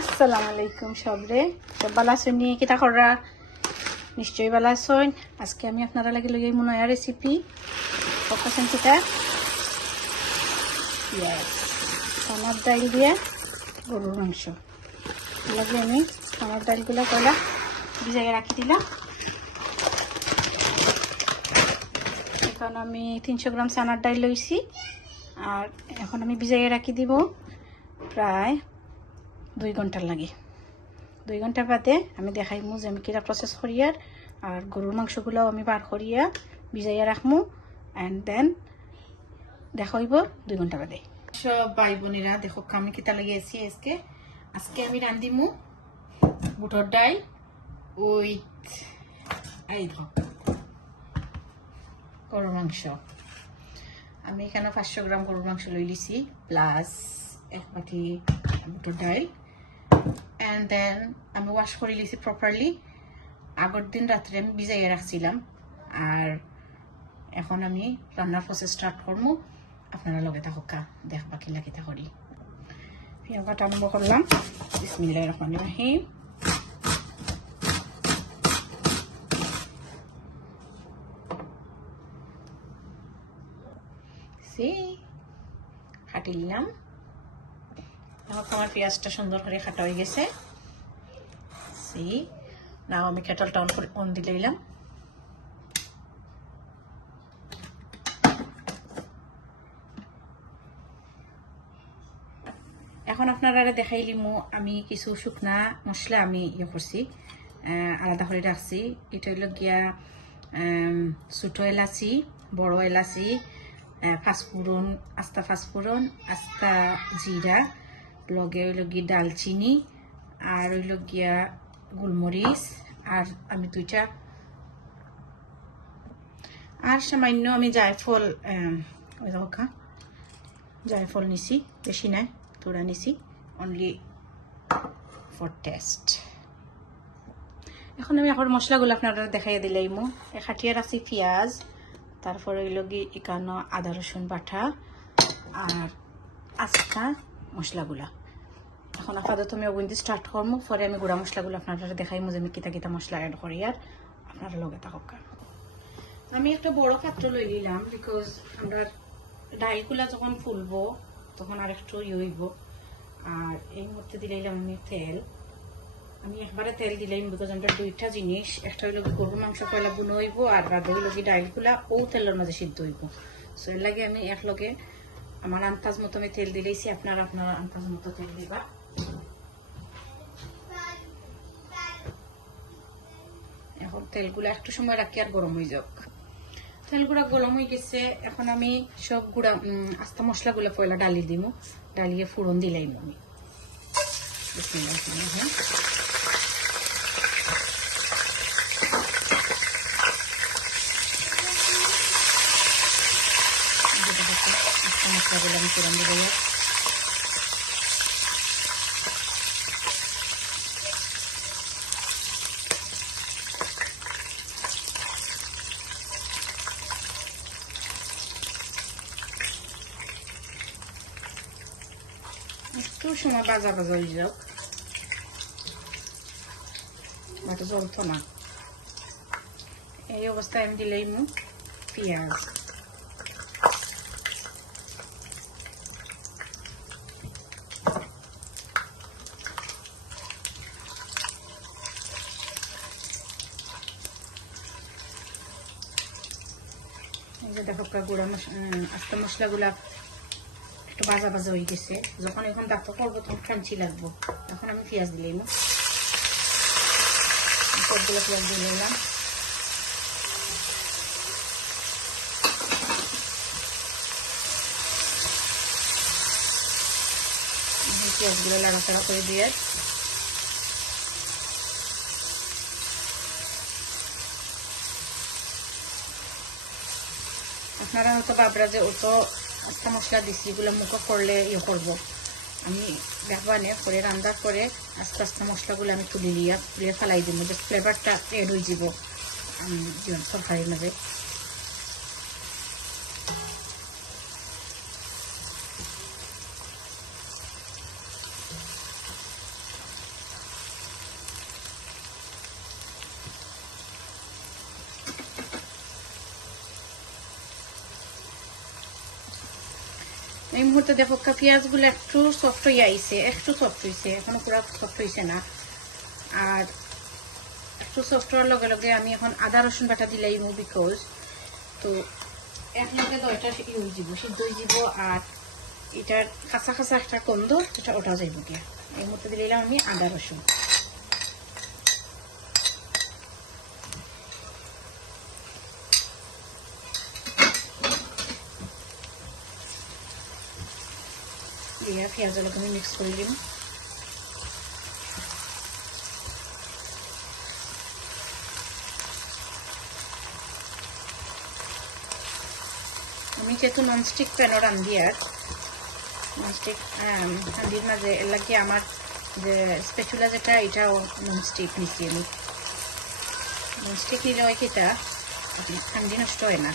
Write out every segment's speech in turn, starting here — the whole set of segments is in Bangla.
আসসালামু আলাইকুম সবরে সব ভালো আছেন নি কিতা কররা নিশ্চয়ই ভালো আছেন আজকে আমি আপনারা লাগি লই মনে হয় রেসিপি ফোকাসেন কিতা ইয়েস চানার ডাল দিয়ে গরুর মাংস লাগলে আমি চানার ডালগুলো কয়লা ভিজাইয়ে রাখি দিলাম এখন আমি 300 গ্রাম চানার ডাল লইছি আর এখন আমি ভিজাইয়ে রাখি দিব প্রায় 2 ঘন্টার লাগে 2 ঘন্টার বাদে আমি দেখাইমু যে আমি কিরা প্রসেস করিয়ার আর গরুর মাংসগুলো আমি বার করিয়া ভিজাইয়া রাখমু এন্ড দেন দেখাইব 2 ঘন্টা বাদে সব ভাই বোনেরা দেখো আমি কিতা লাগিয়েছি আজকে আমি রান্ধিমু বুটর ডাল উইথ এই দেখো গরুর মাংস আমি এখানে 500 গ্রাম গরুর মাংস লই লিছি প্লাস এক বাটি বুটর ডাল and then আমি ওয়াশ করে লিছি প্রপারলি আগের দিন রাতে আমি ভিজাইয়ে রাখছিলাম আর এখন আমি রান্নার প্রসেস স্টার্ট করব আপনারা লগে থাকা দেখবা কি লাগিতা করি পেঁয়াজ কাটা আরম্ভ করলাম বিসমিল্লাহির রহমানির রহিম কাটি নিলাম আমার পেঁয়াজটা সুন্দর করে কাটা হয়ে গেছে নাও আমি কেটলটা অন দিয়ে দিলাম এখন আপনারা দেখাইলিমু আমি কিছু শুকনা মশলা আমি করছি আলাদা করে রাখছি এটা হইল গিয়া ছোট এলাচি বড় এলাচি পাঁচফোড়ন আস্তা পাঁচফোড়ন আস্তা জিরা লগে হইল গিয়ে ডালচিনি আর হইল গিয়া গোলমরিচ আর আমি দুইটা আর সামান্য আমি জায়ফল জায়ফল নিছি বেশি নাই তোরা নিছি অনলি ফর টেস্ট এখন আমি এখন মশলাগুলো আপনারা দেখাইয়া দিলাইমু খাটিয়া রাখছি পেঁয়াজ তারপরে হইল গিয়ে এখানে আদা রসুন বাটা আর আস্তা মশলাগুলা এখন আপাতত আমি ওগুন দিয়ে স্টার্ট করবো পরে আমি গুঁড়া মশলাগুলো আপনারা দেখাইমু যে আমি কিতা কিতা মশলা অ্যাড করি আর আপনারা লগে থাকা আমি একটা বড় পাত্র লই নিলাম বিকজ আমরা ডালগুলা যখন ফুলবো তখন আর একটু হইব আর এই মুহূর্তে দিলাম আমি তেল আমি একবারে তেল দিলাম বিকজ আমরা দুইটা জিনিস একটা হইল গরুর মাংস পয়লা বুনো হইব আর বাদে হইল কি ডালগুলা ও তেলের মাঝে সিদ্ধ হইব সো এর লাগে আমি একলগে আমার আন্দাজ মতো আমি তেল দিলেইছি আপনারা আপনার আন্দাজ মতো তেল দিবা এখন তেলগুলো একটু সময় রাখি আর গরম হয়ে যাক তেলগুলা গরম হয়ে গেছে এখন আমি সব গুঁড়া আস্তা মশলাগুলো পয়লা ডালি দিমু ডালিয়ে ফুরন দিলাইম আমি মশলাগুলো আমি ফুরন দিলে একটু সময় বাজা বাজা হয়ে যাক বাটা জ্বলতো না এই অবস্থায় আমি দিলাম পেঁয়াজ দেখো গুঁড়া আস্তে মশলাগুলা একটু বাজা বাজা হয়ে গেছে যখন এখন দাঁতো করবো তখন ক্রাঞ্চি লাগবো এখন আমি পেঁয়াজ দিলাম সবগুলো পেঁয়াজ দিয়ে নিলাম পেঁয়াজগুলো লাড়াচাড়া করে দিয়ে আপনারা হয়তো বাবরা যে ও তো আস্তা মশলা দিছি এগুলো মুখো করলে করবো আমি দেখবানে করে রান্নার করে আস্তে আস্তে মশলাগুলো আমি তুলে ফেলাই দিব যে ফ্লেভারটা এড হয়ে যাব তরকারির মাঝে এই মুহূর্তে দেখো পেঁয়াজগুলো একটু সফট হয়ে আইছে, একটু সফট হয়েছে, এখনো পুরো সফট হয়েছে না। আর একটু সফট হওয়ার লগে লগে আমি এখন আদা রসুন বাটা দিলাই বিকজ তো একলগে তো এটা হয়ে যাব, সিদ্ধ হয়ে যাব। আর এটার কাঁচা কাঁচা একটা গন্ধ এটা ওটা যাইব গিয়া। এই মুহূর্তে দিলাম আমি আদা রসুন। দিয়ে পেঁয়াজের লগে আমি মিক্স করে দিলাম। আমি যেহেতু ননস্টিক প্যানও রান্ধি, আর ননস্টিক হান্ডির মাঝে এর লাগে আমার যে স্পেচুলা যেটা এটাও ননস্টিক নিচ্ছি আমি। ননস্টিক নিলে হয় কিটা হান্ডি নষ্ট হয় না।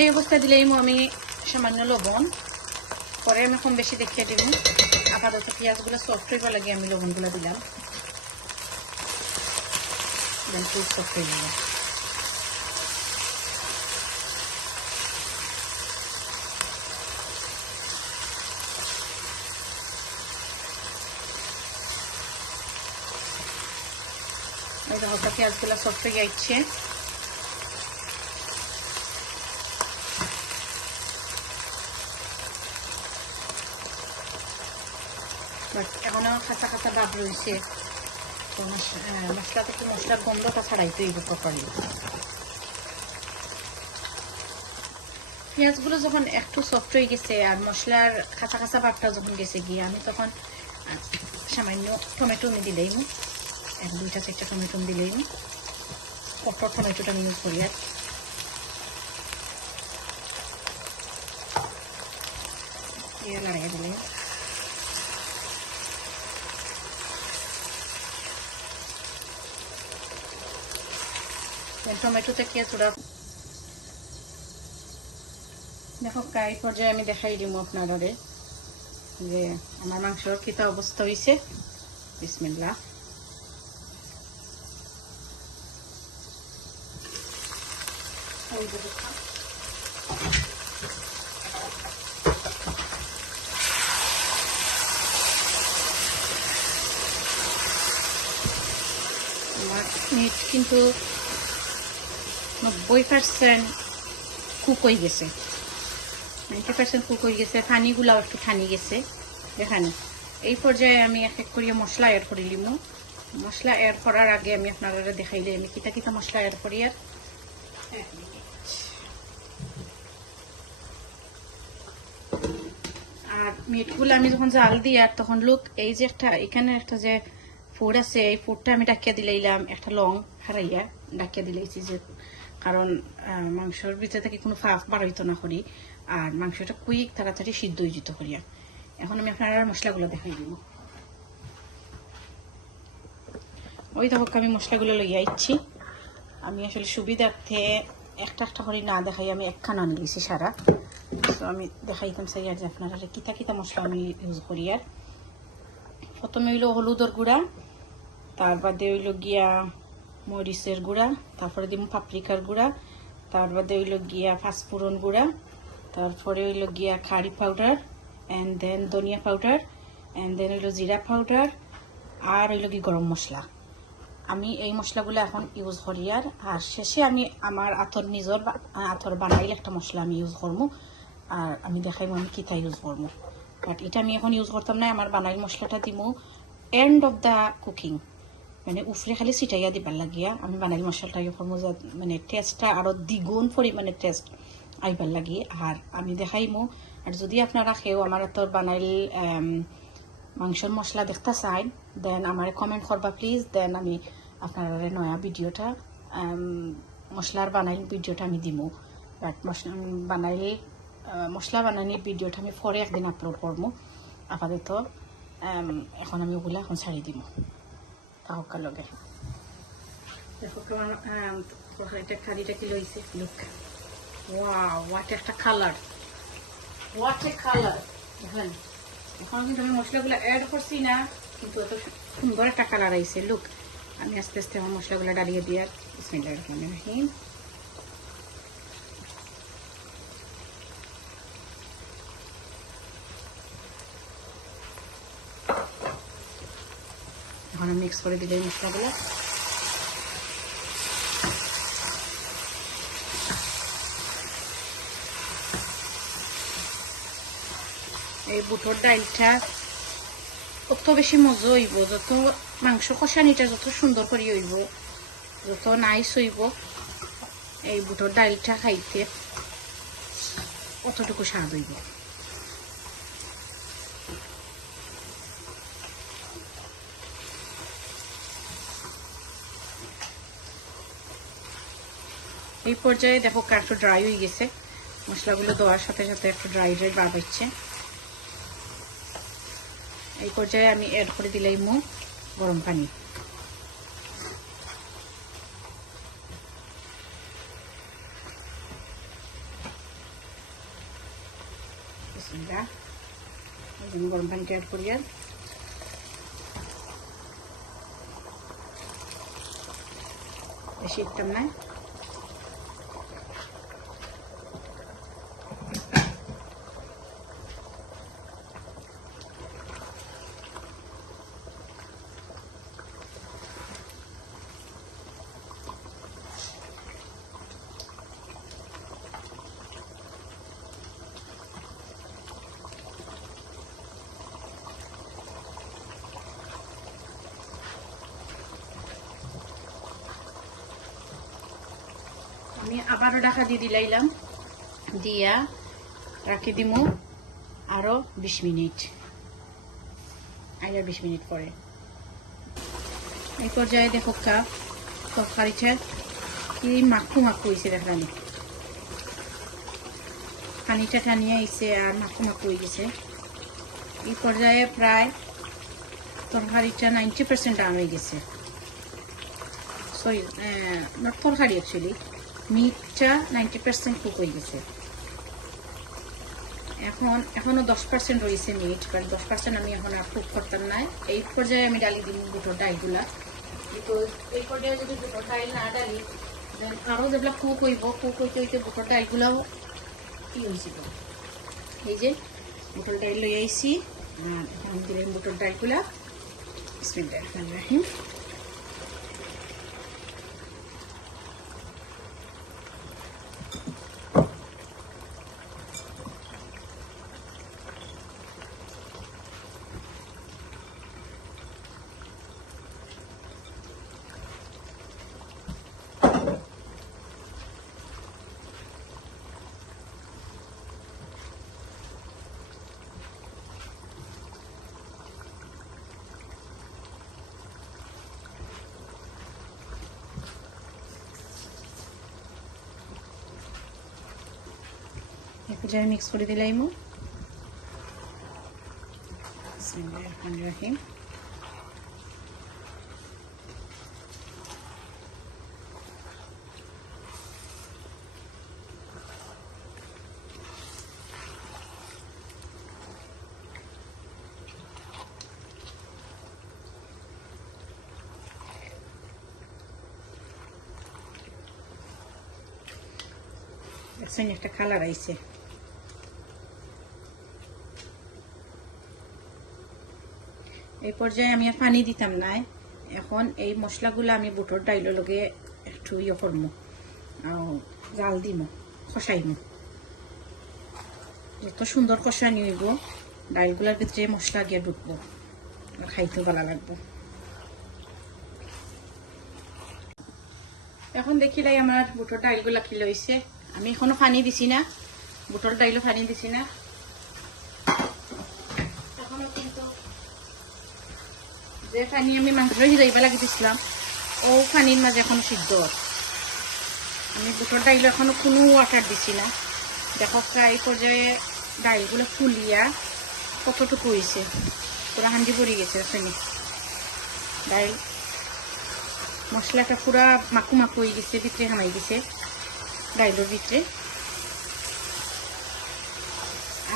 এই অবস্থায় দিলেই আমি সামান্য লবণ, পরে আমি কম বেশি দেখিয়ে দেব। আপাতত পেঁয়াজগুলো সফট হইবার লাগে আমি লবণগুলো দিলাম, খুব সফট হয়ে গেল। এই দেখো পেঁয়াজগুলো সফট হয়ে যাচ্ছে। এখনো কাঁচা কাঁচা ভাব রয়েছে, তো মশলা থেকে মশলার গন্ধটা ছাড়াইতে হইব প্রপারলি। পেঁয়াজগুলো যখন একটু সফট হয়ে গেছে আর মশলার কাঁচা কাঁচা ভাবটা যখন গেছে গিয়ে আমি তখন সামান্য টমেটো আমি দিলেই, এক দুইটা চারটা টমেটো দিলেই, কটর টমেটোটা আমি ইউজ করি। আর লাগাই দিলে টমেটো থেকে থোড়া দেখো এই পর্যায়ে আমি দেখাই দিব আপনারা যে আমার মাংসর কিতা অবস্থা হয়েছে। বিসমিল্লাহ। আমার মিট কিন্তু 90% কুক হয়ে গেছে, 90% কুক হয়ে গেছে। পানিগুলাও একটু ঠানি গেছে দেখেন। এই পর্যায়ে আমি এক এক করিয়া মশলা অ্যাড করে নিব। মশলা অ্যাড করার আগে আমি আপনারা দেখাইলে আমি কিতা কিতা মশলা অ্যাড করি। আর মিটগুলো আমি যখন জাল দিই আর তখন লোক এই যে একটা এখানে একটা যে ফুড আছে, এই ফুডটা আমি ডাকিয়া দিলাম, একটা লং হারাইয়া ডাকিয়া দিলাইছি, যে কারণ মাংসর ভিতরে থেকে কোনো ফাঁক বার হইতো না করি, আর মাংসটা কুইক তাড়াতাড়ি সিদ্ধ হয়ে যেত করিয়া। এখন আমি আপনারা মশলাগুলো দেখাই দিব। ওই দেখো আমি মশলাগুলো লইয়া ইচ্ছি। আমি আসলে সুবিধার্থে একটা একটা করে না দেখাই, আমি একখানা আনি দিয়েছি সারা। তো আমি দেখাইতাম চাই আর যে আপনারা কিতা কিতা মশলা আমি ইউজ করি। আর প্রথমে হইলো হলুদর গুঁড়া, তার বাদে হইল গিয়া মরিচের গুঁড়া, তারপরে দিব পাপরিকার গুঁড়া, তার বাদে হইল গিয়া পাঁচফোড়ন গুঁড়া, তারপরে হইল গিয়া কারি পাউডার, অ্যান্ড দেন ধনিয়া পাউডার, অ্যান্ড দেন হইল জিরা পাউডার, আর হইল কি গরম মশলা। আমি এই মশলাগুলো এখন ইউজ করি। আর শেষে আমি আমার নিজের আতর বানাইলে একটা মশলা আমি ইউজ করবো, আর আমি দেখাইব আমি কিতা ইউজ করবো। বাট এটা আমি এখন ইউজ করতাম না, আমার বানাইল মশলাটা দিব এন্ড অফ দ্য কুকিং, মানে উফরে খালি ছিটাইয়া দিবার লাগিয়া আমি বানাইল মশলাটা ইয়ে করবো, মানে টেস্টটা আরও দ্বিগুণ পরিমাণে টেস্ট আইবার লাগি। আর আমি দেখাইমো, আর যদি আপনারা খেয়েও আমার আতর বানাইল মাংসের মশলা দেখতে চাই, দেন আমার কমেন্ট করবা প্লিজ। দেন আমি আপনারা নয়া ভিডিওটা মশলার বানাইল ভিডিওটা আমি দিব। বাট মশলা বানানির ভিডিওটা আমি পরে একদিন আপলোড করবো। আপাতত এখন আমি ওগুলো এখন ছাড়ি দিব তাহকার লগে। দেখো এটা কারিটা কি লইছে, লুক ওয়াও, হোয়াট একটা কালার, হোয়াট এ কালার। দেখলেন এখন কিন্তু আমি মশলাগুলো অ্যাড করছি না, কিন্তু এত সুন্দর একটা কালার আইছে। লুক, আমি আস্তে আস্তে আমার মশলাগুলো ডালিয়ে দিয়ে বিসমিল্লাহির রহমানির রহিম। এখন মিক্স করে দিলে মশলাগুলো। এই বুটোর ডালটা কত বেশি মজা হইব, যত মাংস কষানিটা যত সুন্দর করে হইব, যত নাইস হইব, এই বুটোর ডালটা খাইতে অতটুকু স্বাদ হইব। এই পর্যায়ে দেখো একটু ড্রাই হয়ে গেছে, মশলাগুলো দেওয়ার সাথে সাথে একটু ড্রাই ড্রাই ভাব হচ্ছে। এই পর্যায়ে আমি অ্যাড করে দিলাম গরম পানি। গরম পানিটা অ্যাড করি, আর বেশি ইতাম না। আমি আবারও ঢাকা দিয়ে দিলাইলাম, দিয়া রাখি দিমু আরো 20 মিনিট, আর 20 মিনিট পরে। এই পর্যায়ে দেখো তরকারিটা কি মাখু মাখু হয়েছে, দেখলাম পানিটা টানিয়ে আইছে আর মাখু মাখু হয়ে গেছে। এই পর্যায়ে প্রায় তরকারিটা 90% ডান হয়ে গেছে। সরি, নট তরকারি, অ্যাকচুয়ালি মিটটা 90% কুক হয়ে গেছে। এখনো 10% রয়েছে মিট, বাট 10% আমি এখন আর কুক করতাম না। এই পর্যায়ে আমি ডালি দিই বুটোর ডালগুলা। এই পর্যায়ে যদি বুটোর ডাল না ডালি, দেন আরও যেগুলো কুক হইতে হইতে বুটোর ডালগুলাও কি হয়েছিল। এই যে বুটোর ডাল লই আইছি, আর এখন দিলাম বুটোর ডালগুলা। বিসমিল্লাহির রহমানির রহিম। মিক্স করে দিলাম। বিসমিল্লাহির রহমানির রহিম। একটা কালার আইছে। এই পর্যায়ে আমি আর পানি দিতাম না। এখন এই মশলাগুলো আমি বুটোর ডাইলের লগে একটু করবো, জাল দিমো, কষাইমো। যত সুন্দর কষানি হইব, ডাইলগুলার ভিতরে মশলা গিয়ে ঢুকবো, খাইতে ভালো লাগবো। এখন দেখিলাই আমার বুটোর ডাইলগুলা কি লইছে। আমি এখনো পানি দিছি না, বুটোর ডাইলও পানি দিছি না। এখনো কিন্তু যে পানি আমি মাংস হিরাইবা লাগি দিছিলাম, ও পানির মাঝে এখন সিদ্ধ। আমি বুটোর ডাইল এখনো কোনো ওয়াটার দিছি না। দেখো এই পর্যায়ে ডাইলগুলো ফুলিয়া কতটুকু হয়েছে, পুরা হান্ডি পড়ে গেছে। ডাইল মশলাটা পুরা মাখু মাখু হয়ে গেছে, ভিতরে হামাই গেছে ডাইলের ভিতরে।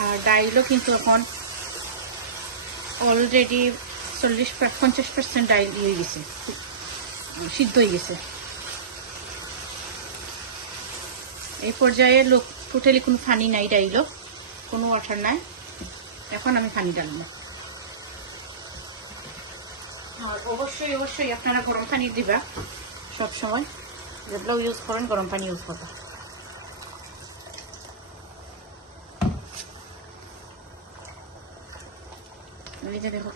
আর ডাইলও কিন্তু এখন অলরেডি 40-50% ডাইল হয়ে গেছে, সিদ্ধ হয়ে গেছে। এই পর্যায়ে লোক টোটালি কোনো পানি নাই, ডাইলও কোনো ওয়াটার নাই। এখন আমি পানি ডালবো। আর অবশ্যই অবশ্যই আপনারা গরম পানি দিবা, সবসময় যেগুলো ইউজ করেন গরম পানি ইউজ করবা। এই যে দেখো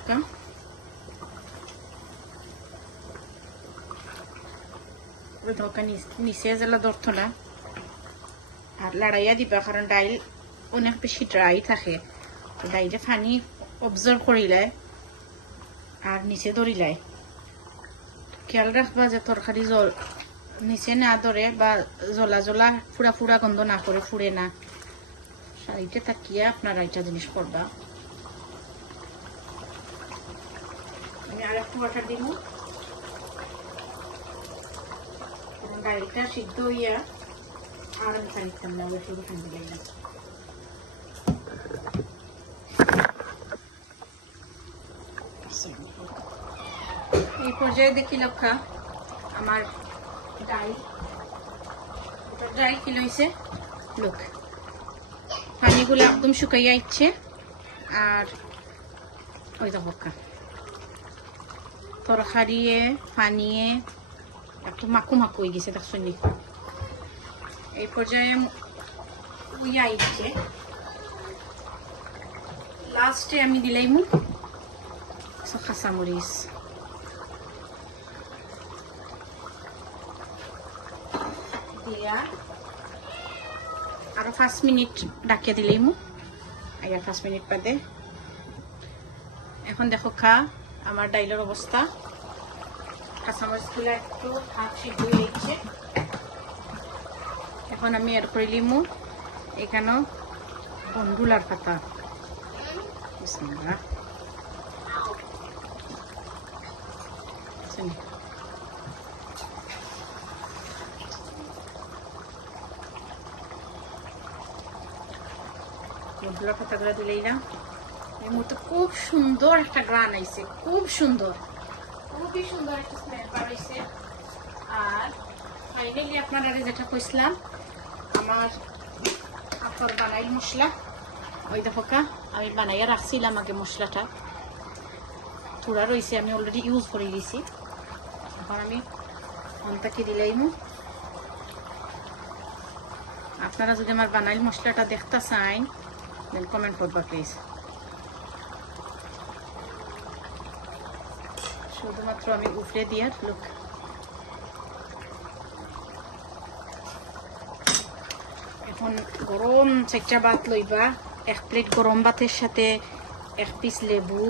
ধোকা নিচে জেলা ধরতো না, আর লড়াইয়া দিবা, কারণ ডাইল অনেক বেশি ড্রাই থাকে, তো ডাইলে পানি অবজার্ভ করিলায় আর নিচে ধরিলায়। খেয়াল রাখবা যে তরকারি জল নিচে না ধরে বা জ্বলা জ্বলা ফুড়া ফুড়া গন্ধ না করে, ফুড়ে না। শাড়িতে তাকিয়া আপনারা একটা জিনিস করবা। আমি আর একটু ওয়াটার দিব, ডাইলটা সিদ্ধ হইয়া আর আমি পানি দিতাম না, ওই শুধু পানি দিলাম। এই পর্যায়ে দেখি লক্ষা আমার ডাইল কি লইছে, লোক পানিগুলো একদম শুকাইয়া ইচ্ছে। আর ওই দেখা তরকারিয়ে পানিয়ে একটু মাকু মাকু হয়ে গেছে, দেখছো নি। এই পর্যায়ে উইয়া ইচ্ছে লাস্টে আমি দিলাইমু কাঁচামরিচ। দিয়া আরো 5 মিনিট ডাকিয়ে দিলাইমু, আর 5 মিনিট বাদে এখন দেখো আমার ডাইলের অবস্থা। কাঁচামরিচগুলো একটু হাফ সিদ্ধ হয়ে গেছে। এখন আমি এড করে লিমু এখানে বন্ধুলার পাতা। বন্ধুলার পাতাগুলো দিলেই না, এর মধ্যে খুব সুন্দর একটা গ্রান আইছে, খুব সুন্দর, খুবই সুন্দর একটা স্মেল বার হইছে। আর ফাইনালি আপনারা যেটা কইছিলাম, আমার আপনার বানাইল মশলা, ওই দেখো আমি বানাইয়া রাখছিলাম আগে, মশলাটা পুরা রয়েছে, আমি অলরেডি ইউজ করে দিয়েছি। এখন আমি অন্তাকে দিলাইমু। আপনারা যদি আমার বানাইল মশলাটা দেখতে চান দেন কমেন্ট করবা প্লিজ। শুধুমাত্র আমি উপরে দিয়ার লোক এখন গরম 4টা ভাত লইবা, 1 প্লেট গরম ভাতের সাথে 1 পিস লেবু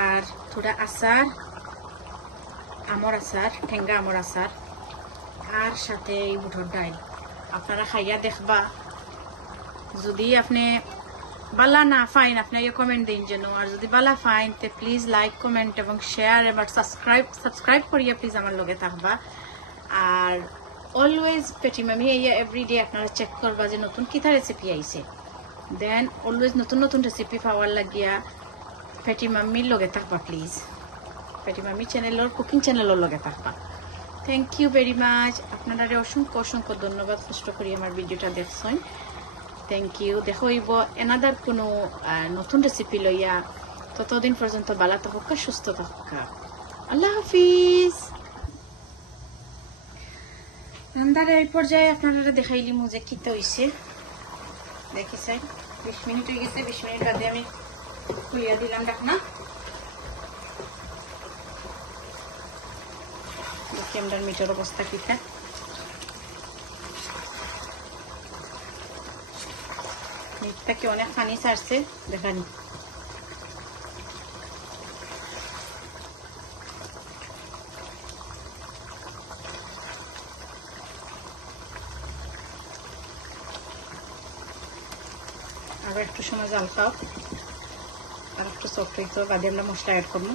আর থোড়া আচার, আমৰ আচার, ঠেঙ্গা আমৰ আচার, আর সাথে এই বুটর ডাইল। আপনারা খাইয়া দেখবা, যদি আপনি বালা না ফাইন আপনি কমেন্ট দিন যেন, আর যদি বালা ফাইন তে প্লিজ লাইক কমেন্ট এবং শেয়ার এবং সাবস্ক্রাইব করিয়া প্লিজ আমার লগে থাকবা। আর অলওয়েজ পেটি মামি আইয়া এভরিডে আপনারা চেক করবা যে নতুন কিতা রেসিপি আইছে, দেন অলওয়েজ নতুন নতুন রেসিপি পাওয়ার লাগিয়া পেটি মামির লগে থাকবা প্লিজ। পেটি মামি চ্যানেলের কুকিং চ্যানেলের লগে থাকবা। Thank you very much. আপনারা অসংখ্য অসংখ্য ধন্যবাদ কষ্ট করি আমার ভিডিওটা দেখছেন। Thank you. দেখা হইব এনাদার কোনো নতুন রেসিপি লইয়া। ততদিন পর্যন্ত ভালো থাকুক, সুস্থ থাকুক। আল্লাহ হাফিজ। রান্নার এই পর্যায়ে আপনারা দেখাইলি মুজে কিতে হইছে, দেখিছেন 20 মিনিট হয়ে গেছে। 20 মিনিট বাদে আমি খুলিয়া দিলাম ঢাকনা। দেখি আমার মিটের অবস্থা কিতা। মিটটা কি অনেক পানি ছাড়ছে দেখানি। আবার একটু সময় জাল খাও, আর একটু সফট হইতে বাদে আমরা মশলা অ্যাড করবো।